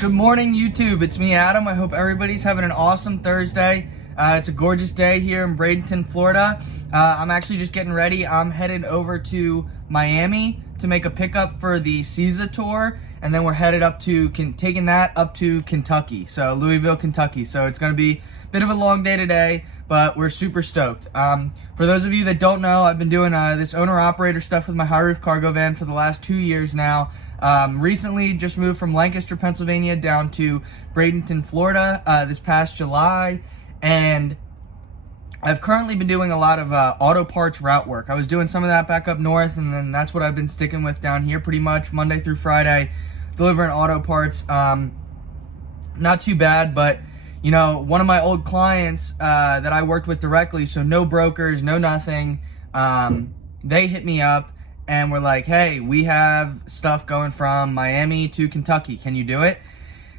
Good morning, YouTube. It's me, Adam. I hope everybody's having an awesome Thursday. It's a gorgeous day here in Bradenton, Florida. I'm actually just getting ready. I'm headed over to Miami to make a pickup for the CISA tour, and then we're headed up to, taking that up to Kentucky, so Louisville, Kentucky. So it's going to be a bit of a long day today, but we're super stoked. For those of you that don't know, I've been doing this owner-operator stuff with my high roof cargo van for the last 2 years now. Recently just moved from Lancaster, Pennsylvania down to Bradenton, Florida this past July, and I've currently been doing a lot of auto parts route work. I was doing some of that back up north, and then that's what I've been sticking with down here pretty much Monday through Friday, delivering auto parts. Not too bad, but you know, one of my old clients that I worked with directly, so no brokers, no nothing, they hit me up and we're like, hey, we have stuff going from Miami to Kentucky. Can you do it?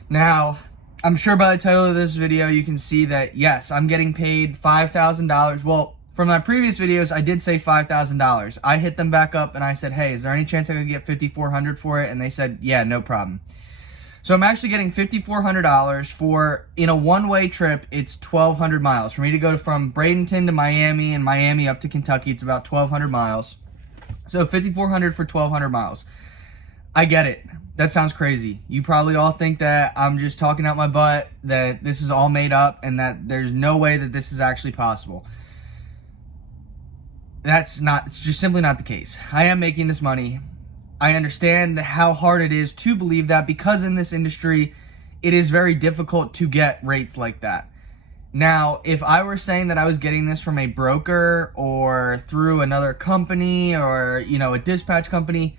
Now, I'm sure by the title of this video, you can see that, yes, I'm getting paid $5,000. Well, from my previous videos, I did say $5,000. I hit them back up and I said, hey, is there any chance I could get $5,400 for it? And they said, yeah, no problem. So I'm actually getting $5,400 for, in a one-way trip, it's 1,200 miles. For me to go from Bradenton to Miami and Miami up to Kentucky, it's about 1,200 miles. So $5,400 for 1,200 miles. I get it. That sounds crazy. You probably all think that I'm just talking out my butt, that this is all made up, and that there's no way that this is actually possible. It's just simply not the case. I am making this money. I understand how hard it is to believe that, because in this industry, it is very difficult to get rates like that. Now, if I were saying that I was getting this from a broker or through another company or, you know, a dispatch company,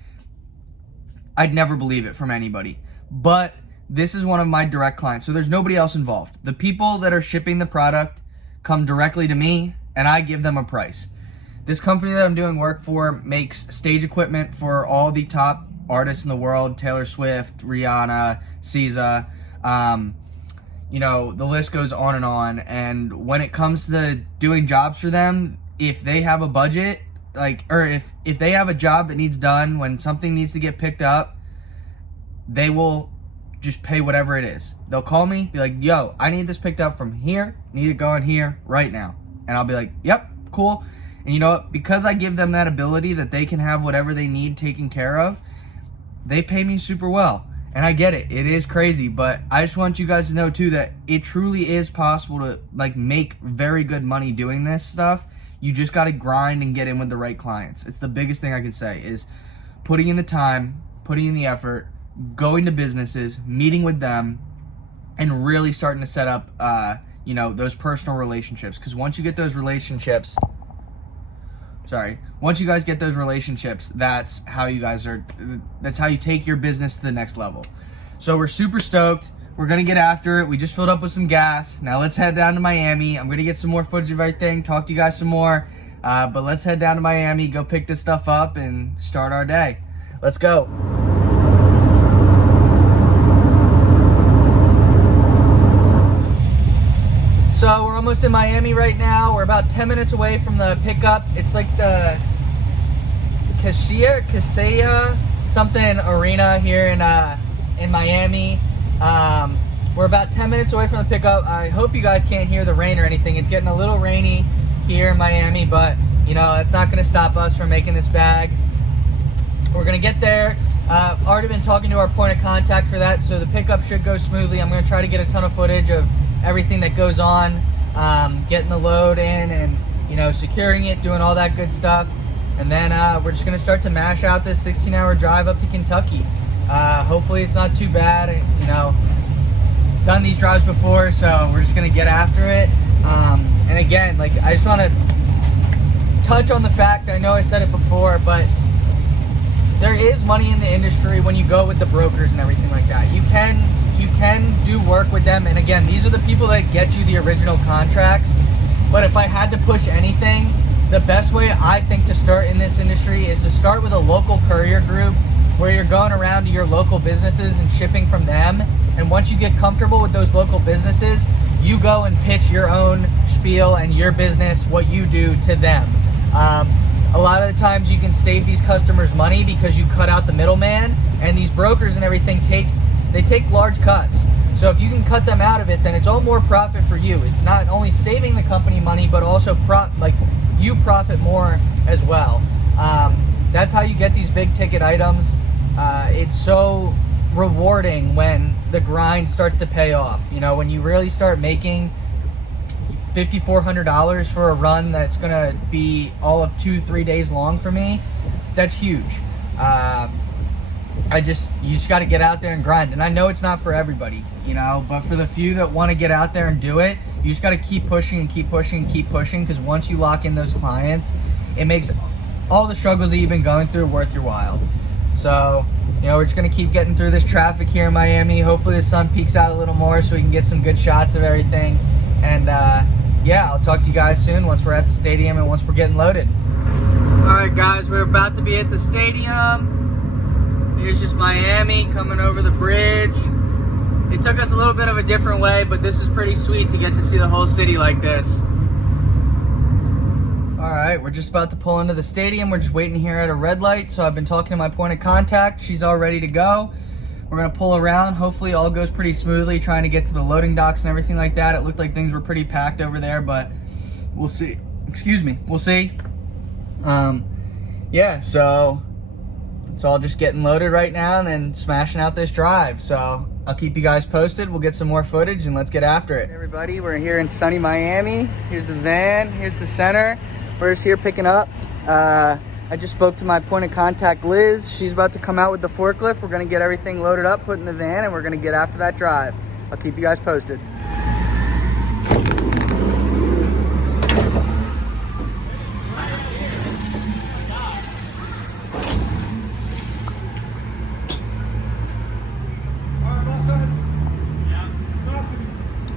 I'd never believe it from anybody. But this is one of my direct clients, so there's nobody else involved. The people that are shipping the product come directly to me, and I give them a price. This company that I'm doing work for makes stage equipment for all the top artists in the world: Taylor Swift, Rihanna, SZA, you know, the list goes on. And when it comes to doing jobs for them, if they have a budget, if they have a job that needs done, when something needs to get picked up, they will just pay whatever it is. They'll call me, be like, yo, I need this picked up from here, need it going here right now. And I'll be like, yep, cool. And you know what? Because I give them that ability that they can have whatever they need taken care of, they pay me super well. And I get it. It is crazy, but I just want you guys to know too that it truly is possible to make very good money doing this stuff. You just got to grind and get in with the right clients. It's the biggest thing I can say, is putting in the time, putting in the effort, going to businesses, meeting with them, and really starting to set up you know, those personal relationships. Because once you get those relationships, once you guys get those relationships, that's how you take your business to the next level. So we're super stoked. We're going to get after it. We just filled up with some gas. Now let's head down to Miami. I'm going to get some more footage of everything, talk to you guys some more. But let's head down to Miami, go pick this stuff up, and start our day. Let's go. So we're almost in Miami right now. We're about 10 minutes away from the pickup. It's like the Kaseya something arena here in Miami. We're about 10 minutes away from the pickup. I hope you guys can't hear the rain or anything. It's getting a little rainy here in Miami, but you know, it's not gonna stop us from making this bag. We're gonna get there. I've already been talking to our point of contact for that, so the pickup should go smoothly. I'm gonna try to get a ton of footage of everything that goes on, getting the load in and, you know, securing it, doing all that good stuff. And then we're just gonna start to mash out this 16-hour drive up to Kentucky. Hopefully it's not too bad. You know, done these drives before, so we're just gonna get after it. And again, I just wanna touch on the fact that I know I said it before, but there is money in the industry when you go with the brokers and everything like that. You can do work with them, and again, these are the people that get you the original contracts. But if I had to push anything, the best way I think to start in this industry is to start with a local courier group where you're going around to your local businesses and shipping from them. And once you get comfortable with those local businesses, you go and pitch your own spiel and your business, what you do, to them. A lot of the times you can save these customers money because you cut out the middleman, and these brokers and everything take they take large cuts. So if you can cut them out of it, then it's all more profit for you. It's not only saving the company money, but also you profit more as well. That's how you get these big ticket items. It's so rewarding when the grind starts to pay off. You know, when you really start making $5,400 for a run that's gonna be all of 2-3 days long for me, that's huge. You just got to get out there and grind. And I know it's not for everybody, you know, but for the few that want to get out there and do it, you just got to keep pushing and keep pushing and keep pushing, because once you lock in those clients, it makes all the struggles that you've been going through worth your while. So, you know, we're just going to keep getting through this traffic here in Miami. Hopefully the sun peaks out a little more so we can get some good shots of everything. And yeah, I'll talk to you guys soon once we're at the stadium and once we're getting loaded. All right, guys, we're about to be at the stadium. Here's just Miami coming over the bridge. It took us a little bit of a different way, but this is pretty sweet to get to see the whole city like this. All right, we're just about to pull into the stadium. We're just waiting here at a red light. So I've been talking to my point of contact. She's all ready to go. We're gonna pull around. Hopefully all goes pretty smoothly, trying to get to the loading docks and everything like that. It looked like things were pretty packed over there, but we'll see. Excuse me, we'll see. Yeah, so it's all just getting loaded right now and then smashing out this drive. So I'll keep you guys posted. We'll get some more footage and let's get after it. Hey everybody, we're here in sunny Miami. Here's the van, here's the center. We're just here picking up. I just spoke to my point of contact, Liz. She's about to come out with the forklift. We're gonna get everything loaded up, put in the van, and we're gonna get after that drive. I'll keep you guys posted.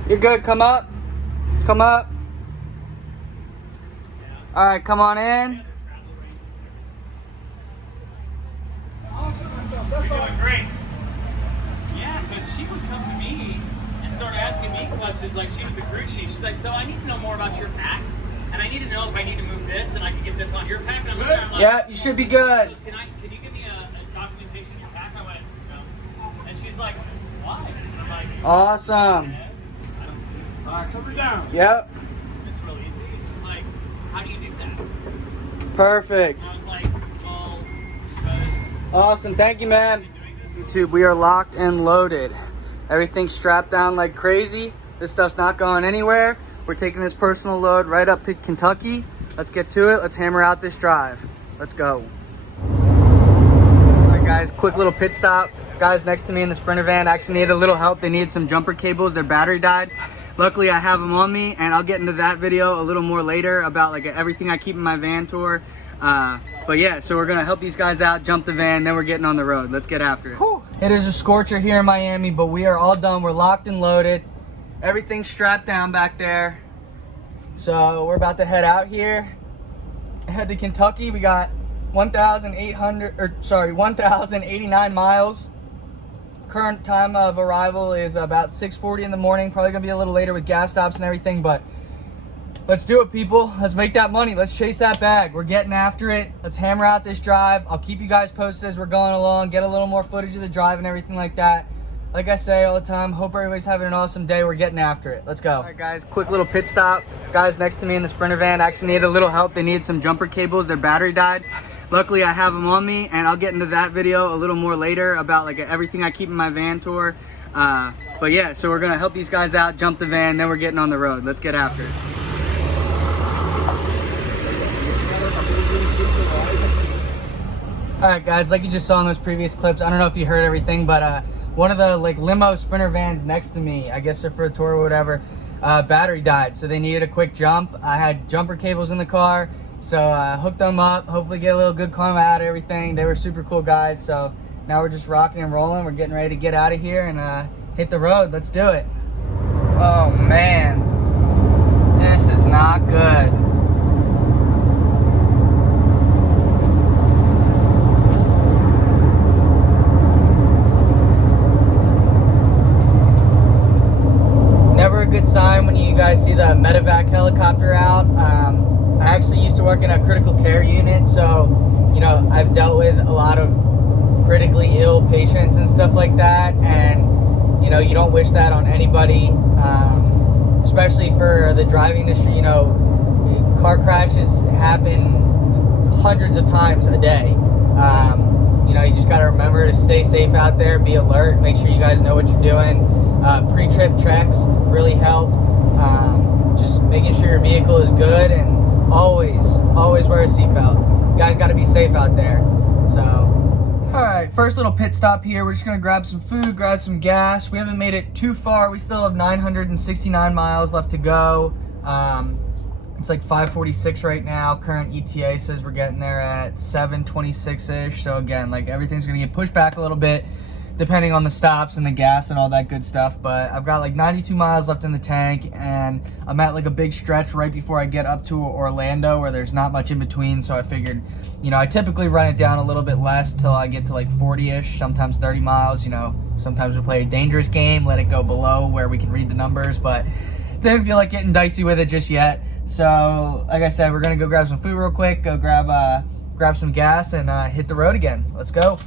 You're good, come up. Come up. All right, come on in. You're doing great. Yeah, because she would come to me and start asking me questions like she was the crew chief. She's like, so I need to know more about your pack, and I need to know if I need to move this and I can get this on your pack. And I'm looking at her, I'm like, yeah, you should be good. Can you give me a documentation of your pack? I went, no. And she's like, why? And I'm like, awesome. All right, cover down. Yep. It's real easy. She's like, how do you do that? Perfect. And I was like, well, because Awesome, thank you, man. YouTube, we are locked and loaded. Everything's strapped down like crazy. This stuff's not going anywhere. We're taking this personal load right up to Kentucky. Let's get to it. Let's hammer out this drive. Let's go. All right, guys, quick little pit stop. Guys next to me in the Sprinter van actually needed a little help. They needed some jumper cables. Their battery died. Luckily, I have them on me, and I'll get into that video a little more later about like everything I keep in my van tour. But yeah, so we're gonna help these guys out, jump the van, then we're getting on the road. Let's get after it. Whew. It is a scorcher here in Miami, but we are all done. We're locked and loaded. Everything's strapped down back there. So we're about to head out here. Head to Kentucky. We got 1,089 miles. Current time of arrival is about 6:40 in the morning. Probably gonna be a little later with gas stops and everything, but let's do it, people. Let's make that money. Let's chase that bag. We're getting after it. Let's hammer out this drive. I'll keep you guys posted as we're going along, get a little more footage of the drive and everything like that. Like I say all the time, hope everybody's having an awesome day. We're getting after it. Let's go. All right, guys, quick little pit stop. Guys next to me in the Sprinter van actually needed a little help. They needed some jumper cables. Their battery died. Luckily, I have them on me, and I'll get into that video a little more later about like everything I keep in my van tour. But yeah, so we're gonna help these guys out, jump the van, then we're getting on the road. Let's get after it. All right, guys, like you just saw in those previous clips, I don't know if you heard everything, but one of the like limo Sprinter vans next to me, I guess they're for a tour or whatever, battery died, so they needed a quick jump. I had jumper cables in the car, so I hooked them up, hopefully get a little good karma out of everything. They were super cool guys, so now we're just rocking and rolling. We're getting ready to get out of here and hit the road. Let's do it. Oh man, this is not good. Never a good sign when you guys see the medevac helicopter out. I actually used to work in a critical care unit, so you know I've dealt with a lot of critically ill patients and stuff like that, and you know, you don't wish that on anybody, especially for the driving industry. You know, car crashes happen hundreds of times a day. You know, you just got to remember to stay safe out there, be alert, make sure you guys know what you're doing. Pre-trip checks really help. Just making sure your vehicle is good, and always wear a seatbelt. You guys got to be safe out there. So, all right, first little pit stop here. We're just gonna grab some food, grab some gas. We haven't made it too far. We still have 969 miles left to go. It's like 5:46 right now. Current ETA says we're getting there at 7:26-ish. So again, like, everything's gonna get pushed back a little bit depending on the stops and the gas and all that good stuff. But I've got like 92 miles left in the tank, and I'm at like a big stretch right before I get up to Orlando where there's not much in between. So I figured, you know, I typically run it down a little bit less till I get to like 40-ish, sometimes 30 miles. You know, sometimes we play a dangerous game, let it go below where we can read the numbers, but didn't feel like getting dicey with it just yet. So like I said, we're gonna go grab some food real quick, go grab some gas, and hit the road again. Let's go.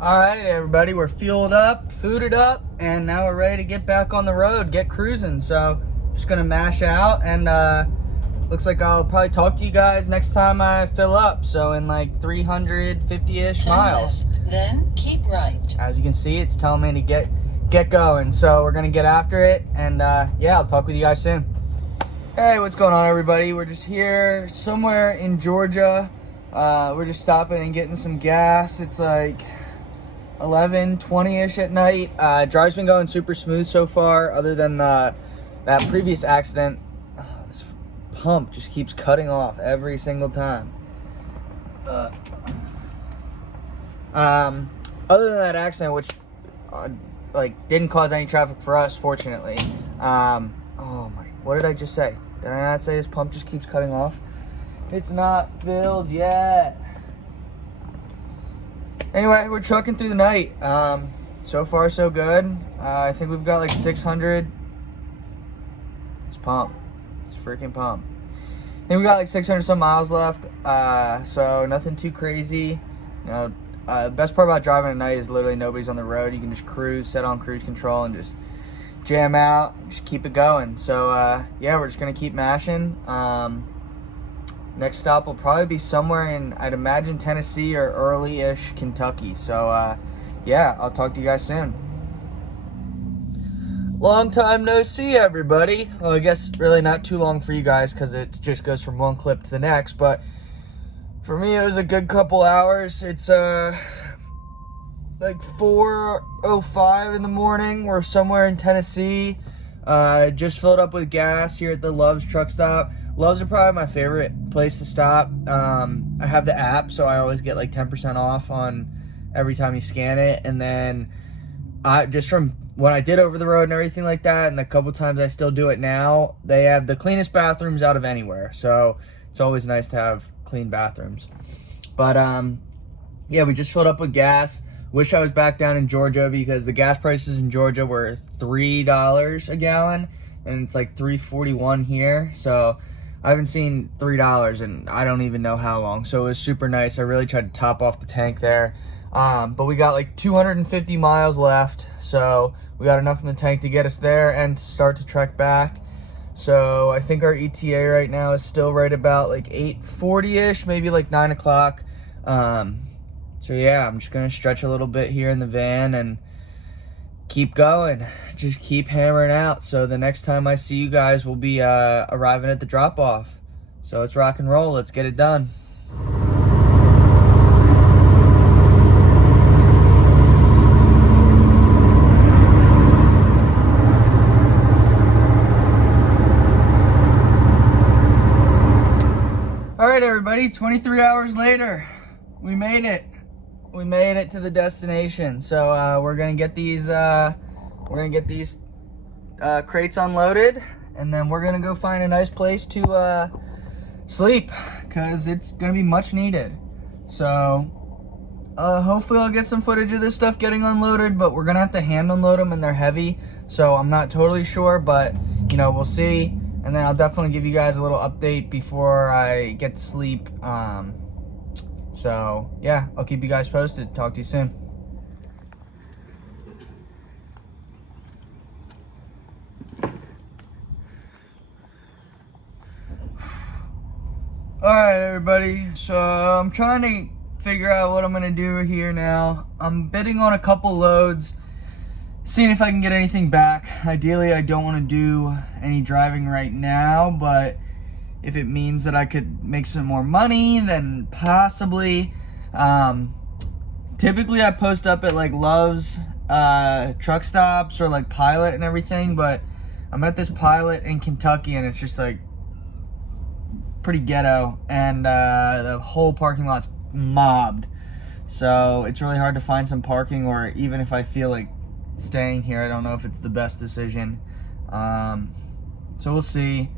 All right, everybody, we're fueled up, fooded up, and now we're ready to get back on the road, get cruising. So just gonna mash out, and looks like I'll probably talk to you guys next time I fill up. So in like 350-ish miles. Left, then keep right. As you can see, it's telling me to get going. So we're gonna get after it, and yeah, I'll talk with you guys soon. Hey, what's going on, everybody? We're just here somewhere in Georgia. We're just stopping and getting some gas. It's like 11:20-ish at night. Drive's been going super smooth so far, other than that previous accident. This pump just keeps cutting off every single time. Other than that accident, which like didn't cause any traffic for us, fortunately. Oh my, what did I just say? Did I not say this pump just keeps cutting off? It's not filled yet. Anyway, we're trucking through the night. So far, so good. I think we've got like 600. It's pump. It's freaking pump. I think we got like 600 some miles left. So nothing too crazy. You know, the best part about driving at night is literally nobody's on the road. You can just cruise, set on cruise control, and just jam out, just keep it going. So yeah, we're just gonna keep mashing. Next stop will probably be somewhere in, I'd imagine, Tennessee or early-ish Kentucky. So yeah, I'll talk to you guys soon. Long time no see, everybody. Well, I guess really not too long for you guys, because it just goes from one clip to the next, but for me it was a good couple hours. It's like 4:05 in the morning. We're somewhere in Tennessee. Just filled up with gas here at the Love's truck stop. Love's are probably my favorite place to stop. I have the app, so I always get like 10% off on every time you scan it. And then just from what I did over the road and everything like that, and the couple times I still do it now, they have the cleanest bathrooms out of anywhere. So it's always nice to have clean bathrooms. But yeah, we just filled up with gas. Wish I was back down in Georgia, because the gas prices in Georgia were $3 a gallon, and it's like $3.41 here. So I haven't seen $3 in I don't even know how long. So it was super nice. I really tried to top off the tank there. But we got like 250 miles left. So we got enough in the tank to get us there and start to trek back. So I think our ETA right now is still right about like 8:40-ish, maybe like 9 o'clock. So yeah, I'm just gonna stretch a little bit here in the van and keep going. Just keep hammering out. So the next time I see you guys, we'll be arriving at the drop-off. So let's rock and roll. Let's get it done. All right, everybody, 23 hours later, we made it. We made it to the destination. So we're gonna get these crates unloaded, and then we're gonna go find a nice place to sleep, because it's gonna be much needed. So hopefully I'll get some footage of this stuff getting unloaded, but we're gonna have to hand unload them, and they're heavy, so I'm not totally sure, but you know, we'll see. And then I'll definitely give you guys a little update before I get to sleep. So yeah, I'll keep you guys posted. Talk to you soon. Alright everybody, so I'm trying to figure out what I'm going to do here now. I'm bidding on a couple loads, seeing if I can get anything back. Ideally I don't want to do any driving right now, but if it means that I could make some more money, then possibly. Typically I post up at like Love's truck stops or like Pilot and everything, but I'm at this Pilot in Kentucky and it's just like pretty ghetto, and the whole parking lot's mobbed, so it's really hard to find some parking, or even if I feel like staying here, I don't know if it's the best decision. So we'll see.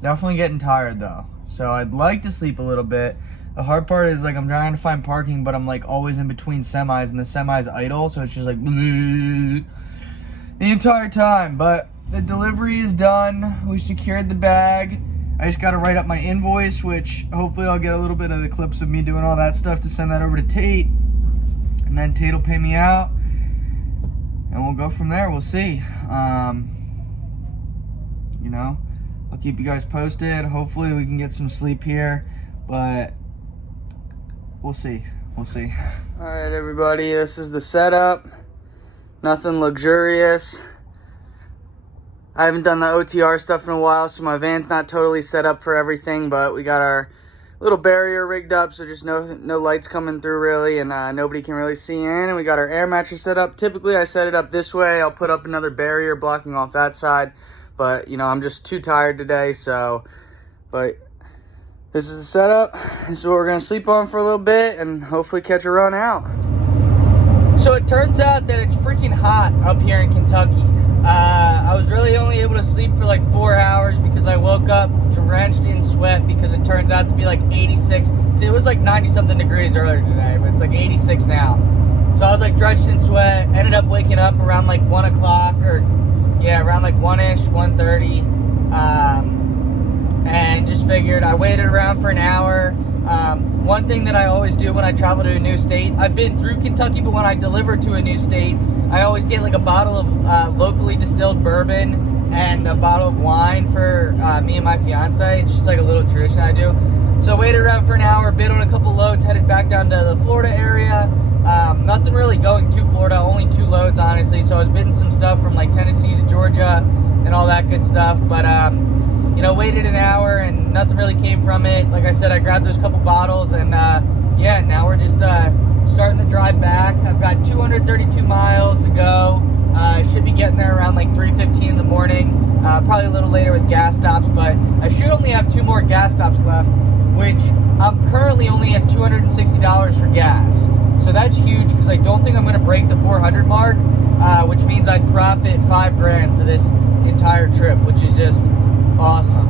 Definitely getting tired though, so I'd like to sleep a little bit. The hard part is like I'm trying to find parking, but I'm like always in between semis, and the semi's idle, so it's just like the entire time. But the delivery is done. We secured the bag. I just got to write up my invoice, which hopefully I'll get a little bit of the clips of me doing all that stuff to send that over to Tate. And then Tate will pay me out. And we'll go from there. We'll see. You know, I'll keep you guys posted. Hopefully we can get some sleep here. But we'll see. We'll see. All right, everybody. This is the setup. Nothing luxurious. I haven't done the OTR stuff in a while, so my van's not totally set up for everything, but we got our little barrier rigged up, so just no lights coming through really, and nobody can really see in. And we got our air mattress set up. Typically I set it up this way. I'll put up another barrier blocking off that side, but you know, I'm just too tired today, so, but this is the setup. This is what we're gonna sleep on for a little bit and hopefully catch a run out. So it turns out that it's freaking hot up here in Kentucky. I was really only able to sleep for like 4 hours because I woke up drenched in sweat, because it turns out to be like 86. It was like 90 something degrees earlier today, but it's like 86 now. So I was like drenched in sweat, ended up waking up around like 1 o'clock, or yeah, around like 1-ish, 1:30. And just figured, I waited around for an hour. One thing that I always do when I travel to a new state, I've been through Kentucky, but when I deliver to a new state, I always get like a bottle of locally distilled bourbon and a bottle of wine for me and my fiance. It's just like a little tradition I do. So I waited around for an hour, bid on a couple loads, headed back down to the Florida area. Nothing really going to Florida, only 2 loads honestly. So I was bidding some stuff from like Tennessee to Georgia and all that good stuff. But you know, waited an hour and nothing really came from it. Like I said, I grabbed those couple bottles, and yeah, now we're just starting the drive back. I've got 232 miles to go. Should be getting there around like 3:15 in the morning. Probably a little later with gas stops, but I should only have 2 more gas stops left, which I'm currently only at $260 for gas. So that's huge, because I don't think I'm going to break the 400 mark, which means I'd profit $5,000 for this entire trip, which is just awesome.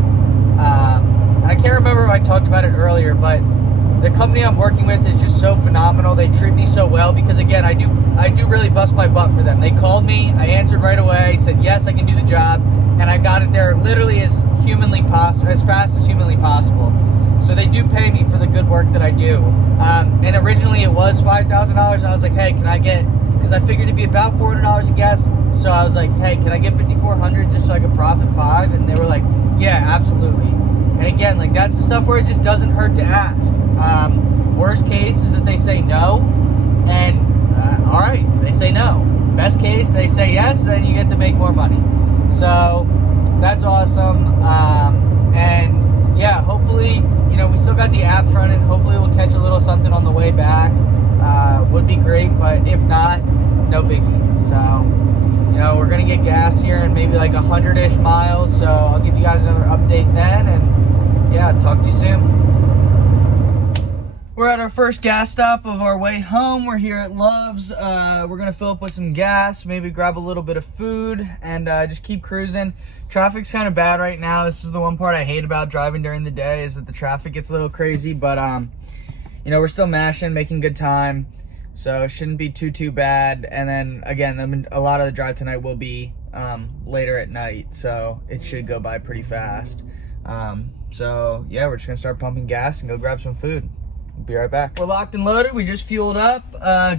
And I can't remember if I talked about it earlier, but the company I'm working with is just so phenomenal. They treat me so well, because again, I do really bust my butt for them. They called me, I answered right away, said yes, I can do the job, and I got it there literally as humanly possible, as fast as humanly possible. So they do pay me for the good work that I do. And originally it was $5,000. I was like, hey, can I get, because I figured it'd be about $400 in gas. So I was like, hey, can I get $5,400 just so I could profit $5,000? And they were like, yeah, absolutely. And again, like, that's the stuff where it just doesn't hurt to ask. Worst case is that they say no, and all right, they say no. Best case, they say yes, and you get to make more money. So that's awesome. And yeah, hopefully, you know, we still got the apps running. Hopefully we'll catch a little something on the way back. Would be great, but if not, no biggie. So, you know, we're gonna get gas here in maybe like 100-ish miles. So I'll give you guys another update then, and yeah, talk to you soon. We're at our first gas stop of our way home. We're here at Love's. We're gonna fill up with some gas, maybe grab a little bit of food, and just keep cruising. Traffic's kind of bad right now. This is the one part I hate about driving during the day, is that the traffic gets a little crazy, but you know, we're still mashing, making good time, so it shouldn't be too bad. And then again, a lot of the drive tonight will be later at night, so it should go by pretty fast. So yeah, we're just gonna start pumping gas and go grab some food. Be right back. We're locked and loaded. We just fueled up.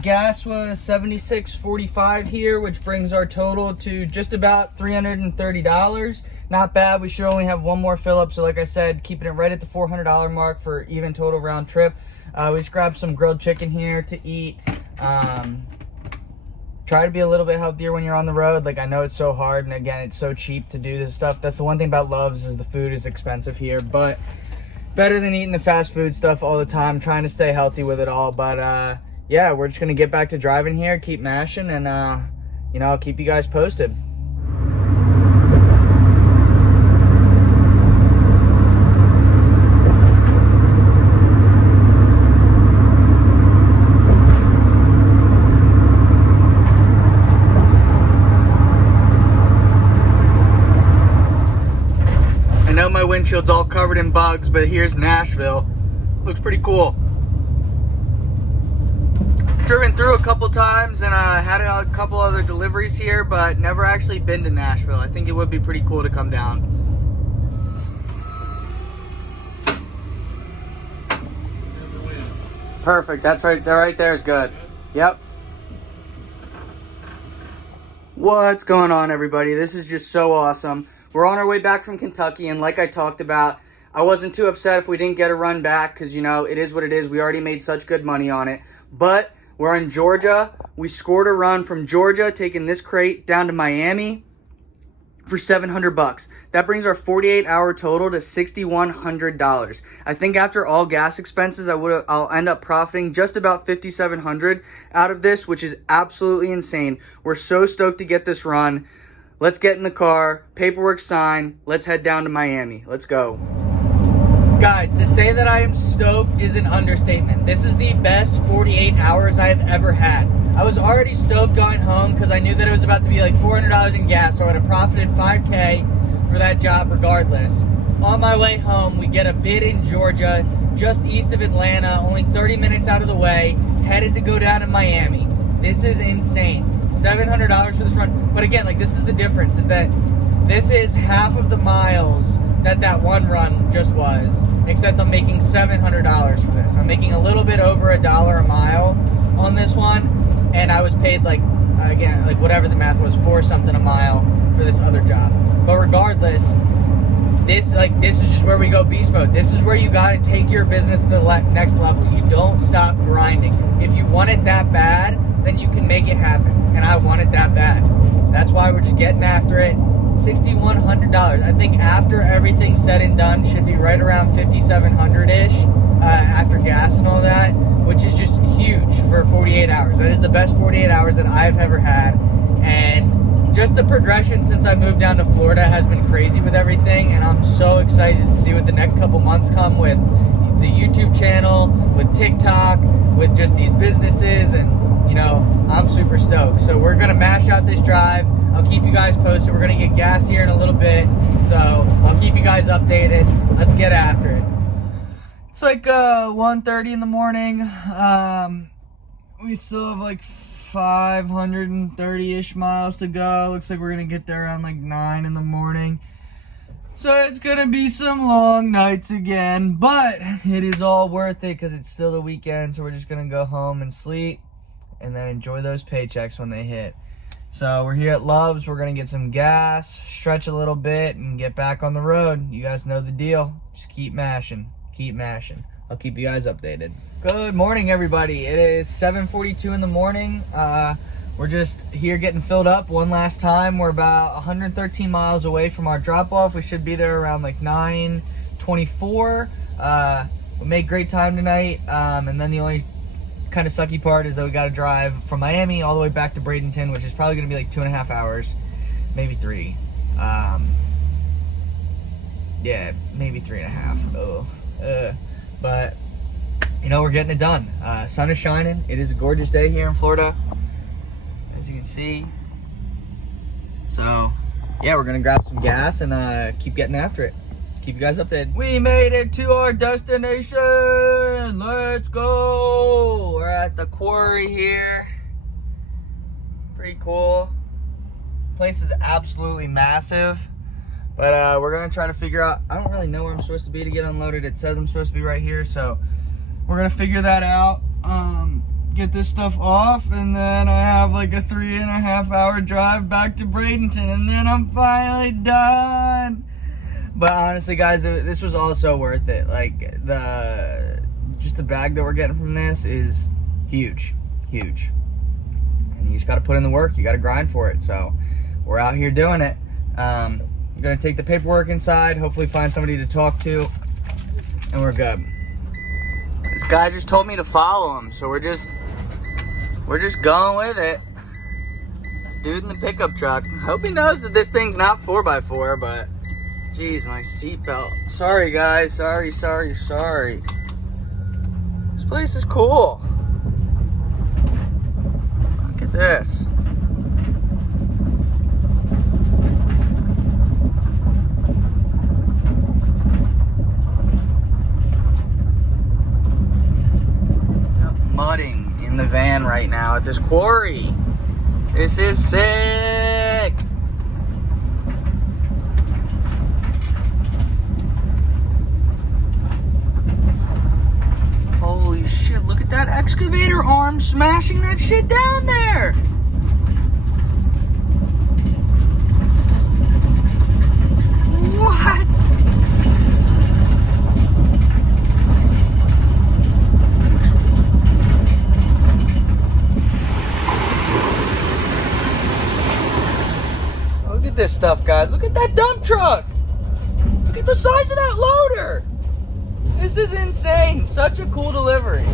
Gas was $76.45 here, which brings our total to just about $330. Not bad. We should only have one more fill up. So like I said, keeping it right at the $400 mark for even total round trip. We just grabbed some grilled chicken here to eat. Try to be a little bit healthier when you're on the road. Like, I know it's so hard, and again, it's so cheap to do this stuff. That's the one thing about Love's, is the food is expensive here, but better than eating the fast food stuff all the time. Trying to stay healthy with it all. But yeah, we're just gonna get back to driving here, keep mashing, and you know, I'll keep you guys posted. My windshield's all covered in bugs, but here's Nashville. Looks pretty cool. Driven through a couple times and had a couple other deliveries here, but never actually been to Nashville. I think it would be pretty cool to come down. Perfect. That's right there. Right there is good. Yep. What's going on, everybody? This is just so awesome. We're on our way back from Kentucky, and like I talked about, I wasn't too upset if we didn't get a run back, because, you know, it is what it is. We already made such good money on it. But we're in Georgia. We scored a run from Georgia, taking this crate down to Miami for $700. That brings our 48-hour total to $6,100. I think after all gas expenses, I'll end up profiting just about $5,700 out of this, which is absolutely insane. We're so stoked to get this run. Let's get in the car, paperwork signed, let's head down to Miami. Let's go. Guys, to say that I am stoked is an understatement. This is the best 48 hours I have ever had. I was already stoked going home because I knew that it was about to be like $400 in gas, so I would have profited $5K for that job regardless. On my way home, we get a bid in Georgia, just east of Atlanta, only 30 minutes out of the way, headed to go down to Miami. This is insane. $700 for this run. But again, like, this is the difference, is that this is half of the miles that one run just was, except I'm making $700 for this. I'm making a little bit over $1 a mile on this one, and I was paid, like, again, like whatever the math was, $4 something a mile for this other job. But regardless, this is just where we go beast mode. This is where you got to take your business to the next level. You don't stop grinding. If you want it that bad, then you can make it happen. And I want it that bad. That's why we're just getting after it. $6,100. I think after everything's said and done, should be right around $5,700-ish after gas and all that, which is just huge for 48 hours. That is the best 48 hours that I've ever had. And just the progression since I moved down to Florida has been crazy with everything, and I'm so excited to see what the next couple months come with the YouTube channel, with TikTok, with just these businesses, and you know, I'm super stoked. So we're gonna mash out this drive. I'll keep you guys posted. We're gonna get gas here in a little bit, so I'll keep you guys updated. Let's get after it. It's like 1:30 in the morning. We still have like 530-ish miles to go. Looks like we're gonna get there around like 9 in the morning. So it's gonna be some long nights again, but it is all worth it because it's still the weekend. So we're just gonna go home and sleep, and then enjoy those paychecks when they hit. So we're here at Love's. We're gonna get some gas, stretch a little bit, and get back on the road. You guys know the deal. Just keep mashing. Keep mashing. I'll keep you guys updated. Good morning, everybody. It is 7:42 in the morning. We're just here getting filled up one last time. We're about 113 miles away from our drop-off. We should be there around like 9:24. We made great time tonight. And then the only kind of sucky part is that we got to drive from Miami all the way back to Bradenton, which is probably going to be like 2.5 hours, maybe 3. Yeah, maybe 3.5. But you know, we're getting it done. Sun is shining. It is a gorgeous day here in Florida, as you can see. So yeah, we're gonna grab some gas and keep getting after it. Keep you guys updated. We made it to our destination. Let's go. We're at the Quarry here. Pretty cool. Place is absolutely massive. But we're gonna try to figure out, I don't really know where I'm supposed to be to get unloaded. It says I'm supposed to be right here, so we're gonna figure that out. Get this stuff off, and then I have like a 3.5 hour drive back to Bradenton, and then I'm finally done. But honestly, guys, this was also worth it. Like, just the bag that we're getting from this is huge. And you just got to put in the work. You got to grind for it. So we're out here doing it. You're going to take the paperwork inside, hopefully find somebody to talk to, and we're good. This guy just told me to follow him, so we're just going with it. This dude in the pickup truck. Hope he knows that this thing's not 4x4, but jeez, my seatbelt. Sorry, guys. Sorry. This place is cool. Look at this. Mudding in the van right now at this quarry. This is sick. Holy shit, look at that excavator arm smashing that shit down there. What? Look at this stuff, guys. Look at that dump truck. Look at the size of that loader. This is insane. Such a cool delivery.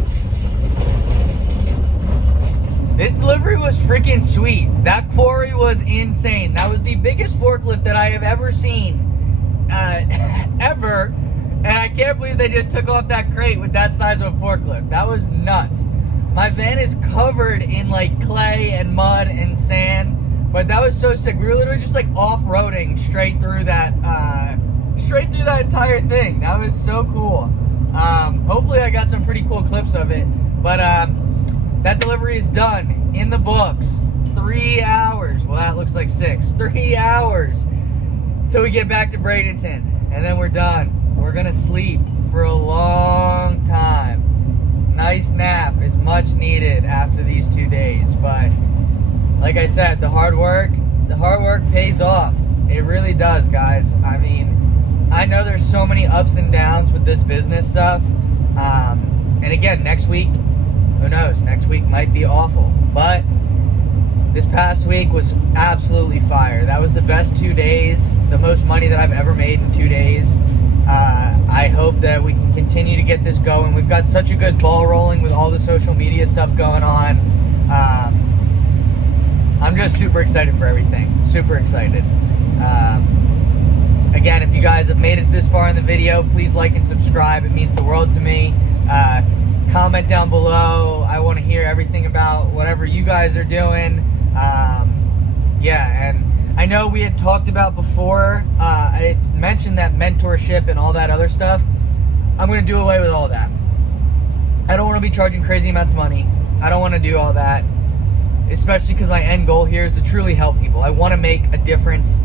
This delivery was freaking sweet. That quarry was insane. That was the biggest forklift that I have ever seen. Ever. And I can't believe they just took off that crate with that size of a forklift. That was nuts. My van is covered in like clay and mud and sand. But that was so sick. We were literally just like off-roading straight through that entire thing. That was so cool. Hopefully I got some pretty cool clips of it. But that delivery is done. In the books. 3 hours. Well, that looks like 6. 3 hours until we get back to Bradenton. And then we're done. We're going to sleep for a long time. Nice nap is much needed after these 2 days. But like I said, the hard work pays off. It really does, guys. I mean, I know there's so many ups and downs with this business stuff. And again, next week, who knows? Next week might be awful. But this past week was absolutely fire. That was the best 2 days, the most money that I've ever made in 2 days. I hope that we can continue to get this going. We've got such a good ball rolling with all the social media stuff going on. I'm just super excited for everything. Super excited. Again, if you guys have made it this far in the video, please like and subscribe. It means the world to me. Comment down below. I want to hear everything about whatever you guys are doing. Yeah, and I know we had talked about before, I had mentioned that mentorship and all that other stuff. I'm going to do away with all that. I don't want to be charging crazy amounts of money. I don't want to do all that. Especially because my end goal here is to truly help people. I want to make a difference,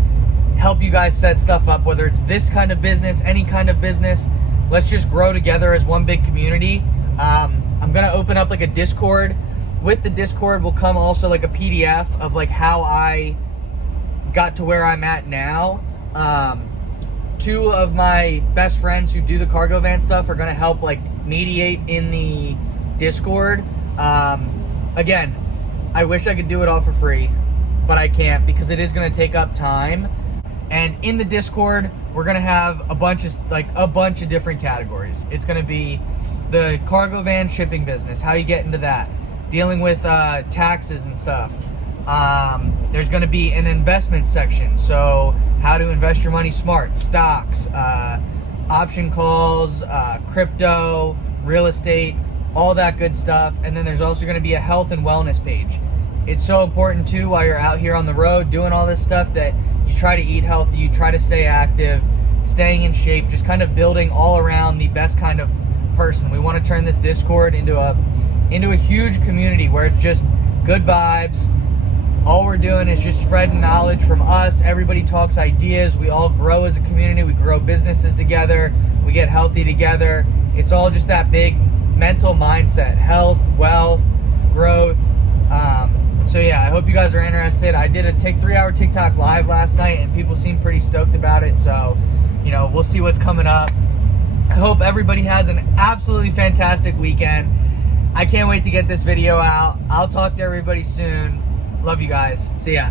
help you guys set stuff up, whether it's this kind of business, any kind of business. Let's just grow together as one big community. I'm going to open up like a Discord. With the Discord will come also like a PDF of like how I got to where I'm at now. 2 of my best friends who do the cargo van stuff are going to help like mediate in the Discord. Again, I wish I could do it all for free, but I can't because it is going to take up time. And in the Discord, we're going to have a bunch of different categories. It's going to be the cargo van shipping business, how you get into that, dealing with taxes and stuff. There's going to be an investment section, so how to invest your money smart, stocks, option calls, crypto, real estate, all that good stuff. And then there's also going to be a health and wellness page. It's so important too while you're out here on the road doing all this stuff that you try to eat healthy, you try to stay active, staying in shape, just kind of building all around the best kind of person. We want to turn this Discord into a huge community where it's just good vibes. All we're doing is just spreading knowledge from us. Everybody talks ideas. We all grow as a community. We grow businesses together. We get healthy together. It's all just that big mental mindset, health, wealth, growth. So yeah, I hope you guys are interested. I did a 3-hour TikTok live last night and people seem pretty stoked about it. So, you know, we'll see what's coming up. I hope everybody has an absolutely fantastic weekend. I can't wait to get this video out. I'll talk to everybody soon. Love you guys. See ya.